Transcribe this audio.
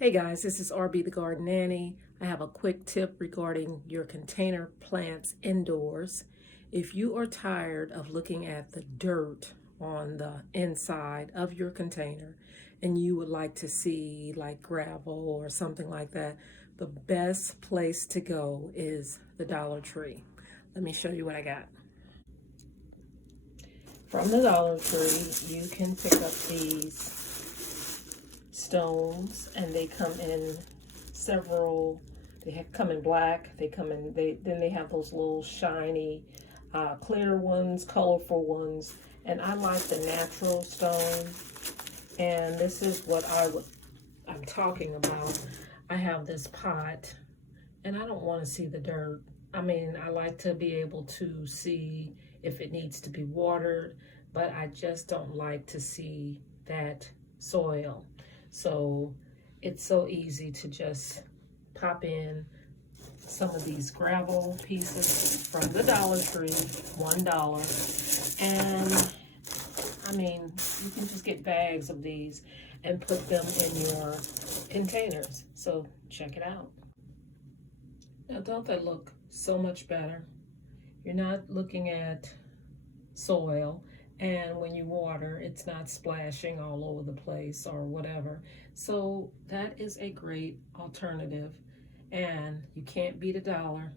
Hey guys, this is RB the Garden Nanny. I have a quick tip regarding your container plants indoors. If you are tired of looking at the dirt on the inside of your container and you would like to see like gravel or something like that, the best place to go is the Dollar Tree. Let me show you what I got. From the Dollar Tree, you can pick up these stones, and they come in several. Come in black. They have those little shiny, clear ones, colorful ones, and I like the natural stone. And this is what I'm talking about. I have this pot, and I don't want to see the dirt. I mean, I like to be able to see if it needs to be watered, but I just don't like to see that soil. So it's so easy to just pop in some of these gravel pieces from the Dollar Tree, $1. And I mean, you can just get bags of these and put them in your containers. So check it out. Now, don't they look so much better? You're not looking at soil, and when you water, it's not splashing all over the place or whatever. So that is a great alternative, and you can't beat $1